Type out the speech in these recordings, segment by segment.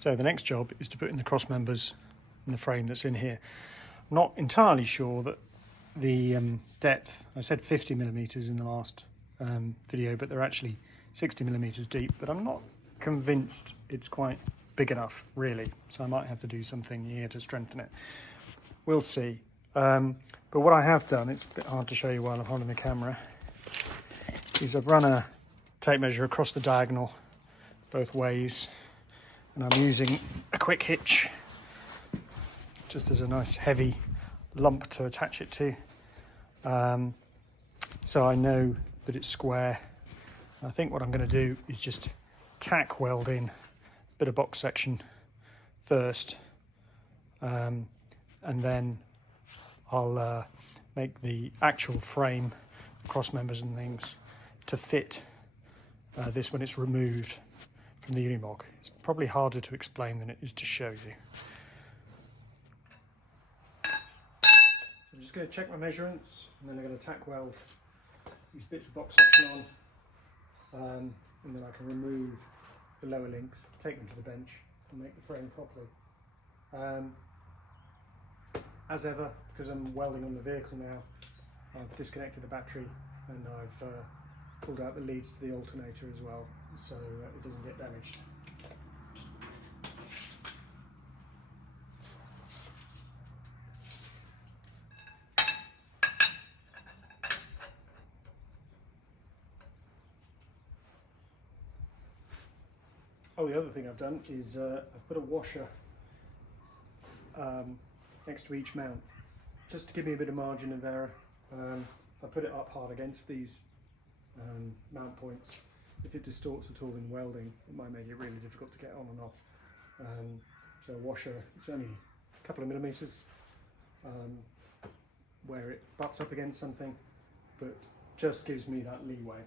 So the next job is to put in the cross members and the frame that's in here. I'm not entirely sure that the depth, I said 50 millimeters in the last video, but they're actually 60 millimeters deep, but I'm not convinced it's quite big enough really, so I might have to do something here to strengthen it. We'll see. But what I have done, it's a bit hard to show you while I'm holding the camera, is I've run a tape measure across the diagonal both ways, and I'm using a quick hitch just as a nice heavy lump to attach it to, so I know that it's square. I think what I'm going to do is just tack weld in a bit of box section first, and then I'll make the actual frame, cross members and things to fit this when it's removed from the Unimog. It's probably harder to explain than it is to show you. I'm just going to check my measurements, and then I'm going to tack weld these bits of box section on, and then I can remove the lower links, take them to the bench and make the frame properly. As ever, because I'm welding on the vehicle now, I've disconnected the battery and I've pulled out the leads to the alternator as well, so it doesn't get damaged. Oh, the other thing I've done is I've put a washer next to each mount, just to give me a bit of margin of error. I put it up hard against these mount points. If it distorts at all in welding, it might make it really difficult to get on and off. So a washer, it's only a couple of millimeters where it butts up against something, but just gives me that leeway.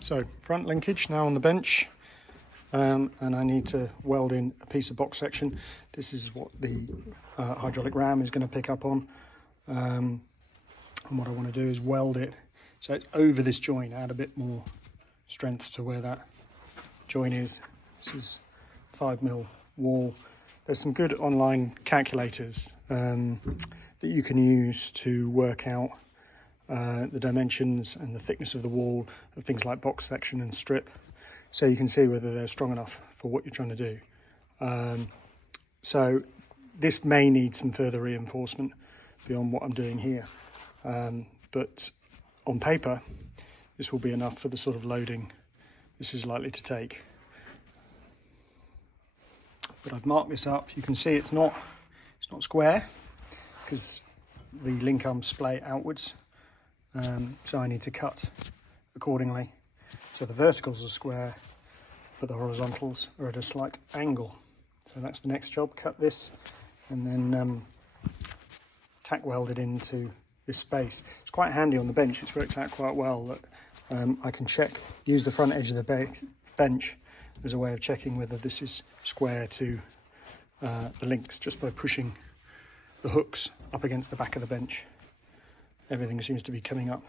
So front linkage now on the bench, and I need to weld in a piece of box section. This is what the hydraulic ram is going to pick up on, and what I want to do is weld it so it's over this joint, add a bit more strength to where that joint is. This is 5mm wall. There's some good online calculators that you can use to work out the dimensions and the thickness of the wall of things like box section and strip, so you can see whether they're strong enough for what you're trying to do. So this may need some further reinforcement beyond what I'm doing here, but on paper this will be enough for the sort of loading this is likely to take. But I've marked this up. You can see it's not square because the link arms splay outwards. So I need to cut accordingly. So the verticals are square, but the horizontals are at a slight angle. So that's the next job, cut this and then tack weld it into this space. It's quite handy on the bench, it's worked out quite well that I can use the front edge of the bench as a way of checking whether this is square to the links, just by pushing the hooks up against the back of the bench. Everything seems to be coming up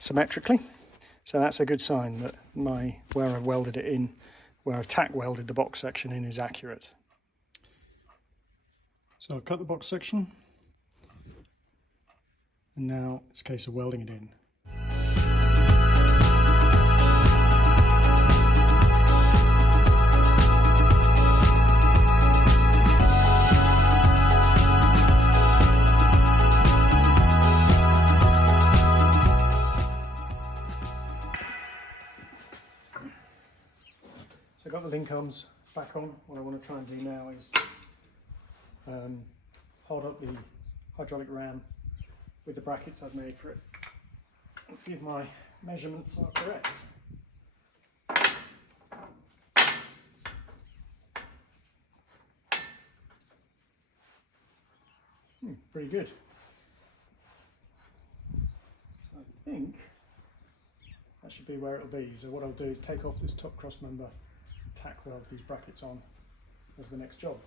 symmetrically, so that's a good sign that where I've welded it in, where I've tack welded the box section in, is accurate. So I've cut the box section, and now it's a case of welding it in. So I've got the link arms back on. What I want to try and do now is hold up the hydraulic ram with the brackets I've made for it. Let's see if my measurements are correct. Pretty good. So I think that should be where it'll be. So what I'll do is take off this top cross member and tack weld these brackets on as the next job.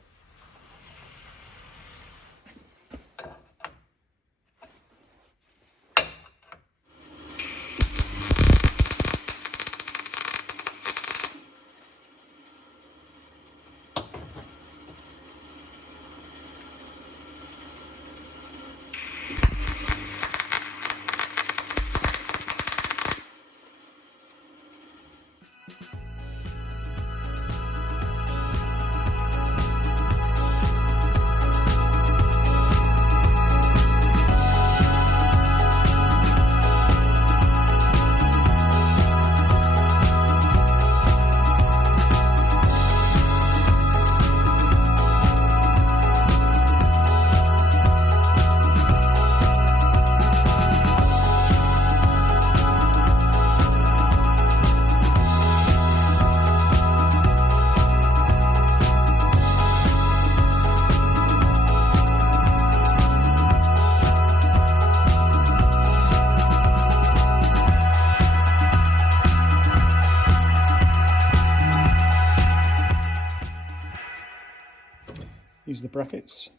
These are the brackets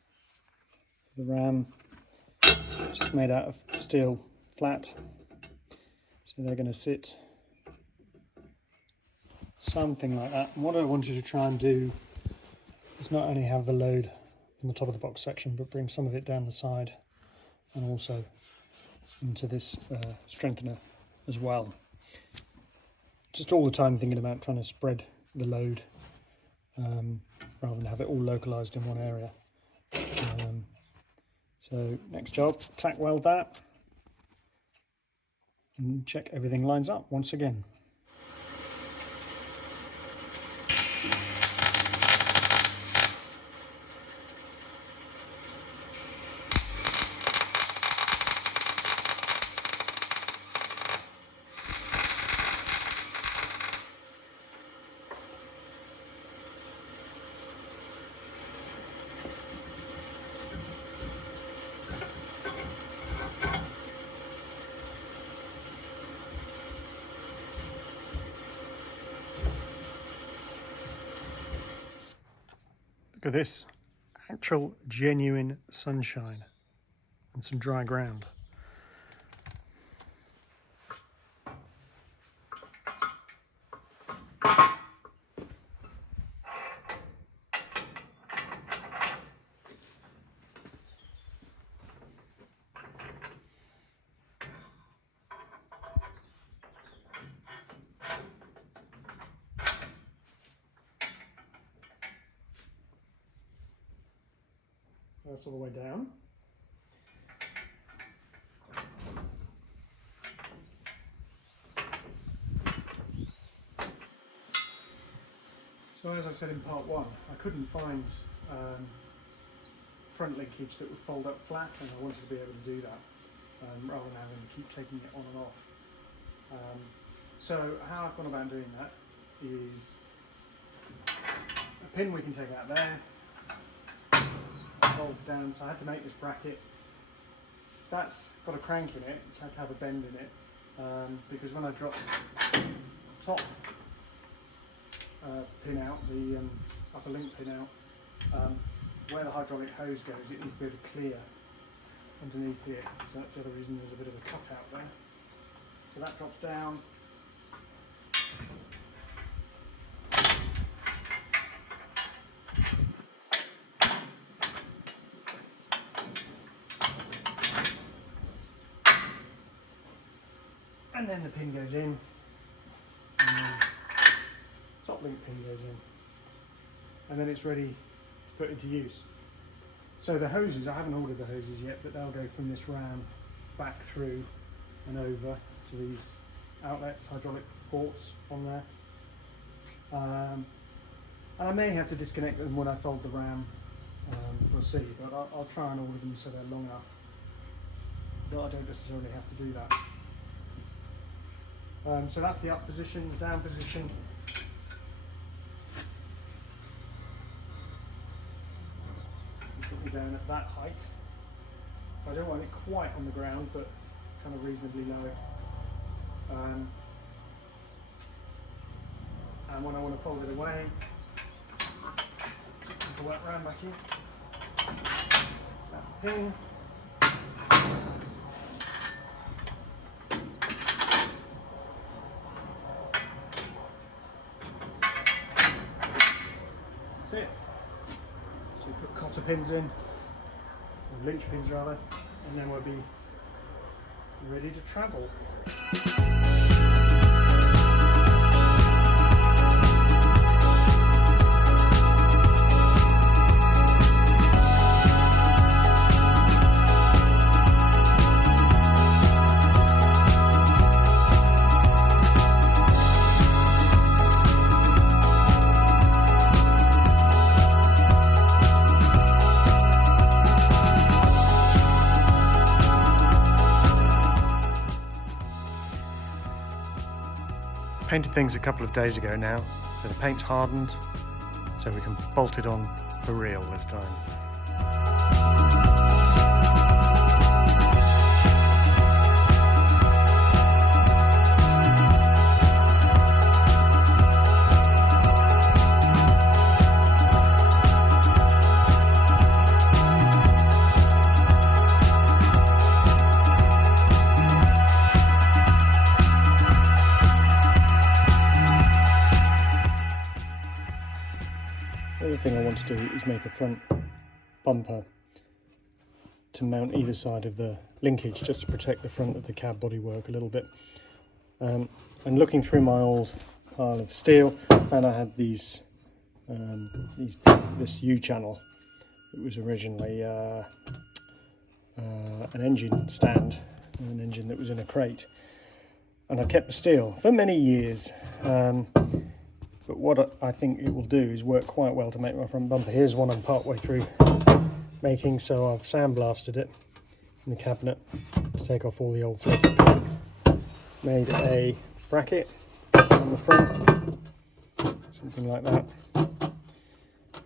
for the RAM, just made out of steel flat, so they're going to sit something like that. And what I wanted to try and do is not only have the load on the top of the box section, but bring some of it down the side and also into this strengthener as well. Just all the time thinking about trying to spread the load rather than have it all localized in one area. So next job, tack weld that and check everything lines up once again. Look at this, actual genuine sunshine and some dry ground. That's all the way down. So as I said in part one, I couldn't find front linkage that would fold up flat, and I wanted to be able to do that rather than having to keep taking it on and off. So how I've gone about doing that is a pin we can take out there, folds down, so I had to make this bracket. That's got a crank in it, it's had to have a bend in it, because when I drop the top pin out, the upper link pin out, where the hydraulic hose goes, it needs to be able to clear underneath here, so that's the other reason there's a bit of a cutout there. So that drops down. And then the pin goes in, and the top link pin goes in, and then it's ready to put into use. So the hoses, I haven't ordered the hoses yet, but they'll go from this RAM back through and over to these outlets, hydraulic ports on there. And I may have to disconnect them when I fold the RAM, we'll see, but I'll try and order them so they're long enough but I don't necessarily have to do that. So that's the up position, down position. Put me down at that height. I don't want it quite on the ground, but kind of reasonably low. And when I want to fold it away, pull that round back in. That pin. That's it. So we put cotter pins in, or lynch pins rather, and then we'll be ready to travel. Painted things a couple of days ago now, so the paint's hardened, so we can bolt it on for real this time. The other thing I want to do is make a front bumper to mount either side of the linkage, just to protect the front of the cab bodywork a little bit. And looking through my old pile of steel, I found I had this U-channel. It was originally an engine stand, an engine that was in a crate, and I kept the steel for many years. But what I think it will do is work quite well to make my front bumper. Here's one I'm part way through making, so I've sandblasted it in the cabinet to take off all the old flaky paint. Made a bracket on the front, something like that.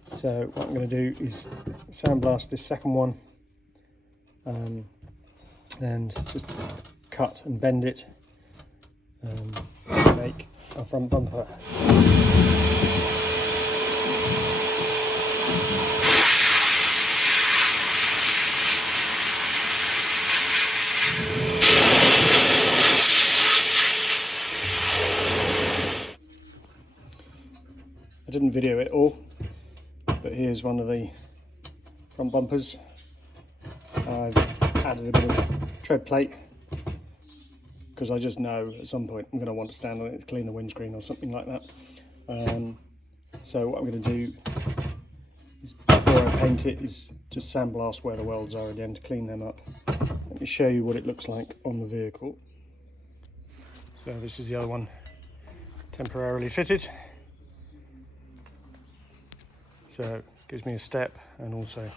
So what I'm going to do is sandblast this second one and just cut and bend it to make a front bumper. I didn't video it all, but here's one of the front bumpers. I've added a bit of tread plate because I just know at some point I'm going to want to stand on it to clean the windscreen or something like that. So what I'm going to do is, before I paint it, is just sandblast where the welds are again to clean them up. Let me show you what it looks like on the vehicle. So this is the other one, temporarily fitted. So it gives me a step and also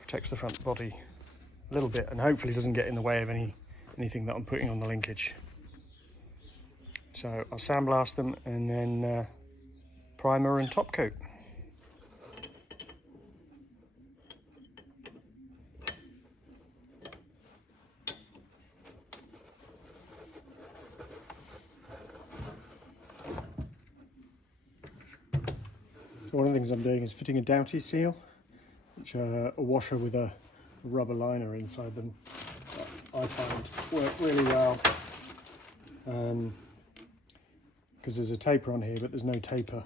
protects the front body a little bit, and hopefully doesn't get in the way of anything that I'm putting on the linkage. So I'll sandblast them and then primer and top coat. So one of the things I'm doing is fitting a Doughty seal, which are a washer with a rubber liner inside them. I find work really well because there's a taper on here, but there's no taper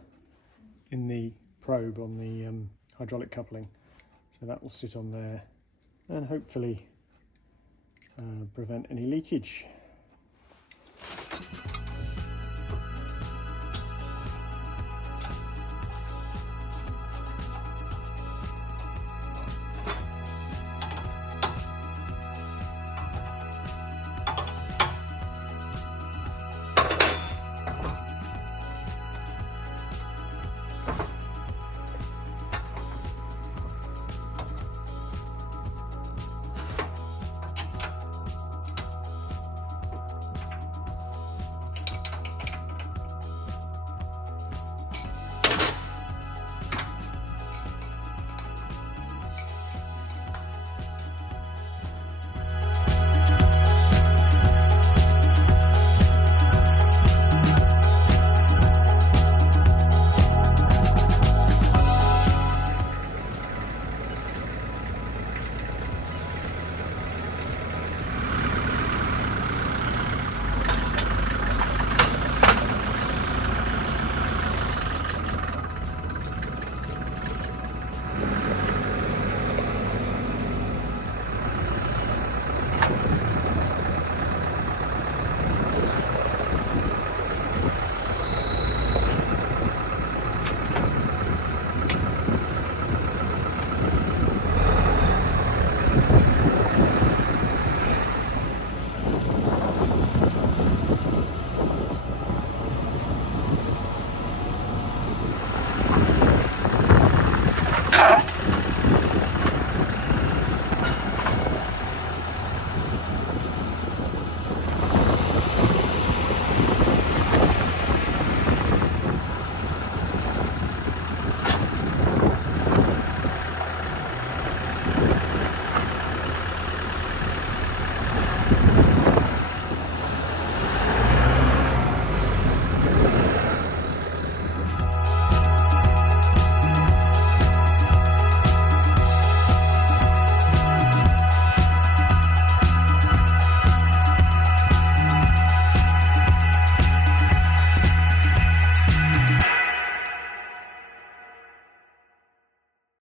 in the probe on the hydraulic coupling, so that will sit on there and hopefully prevent any leakage.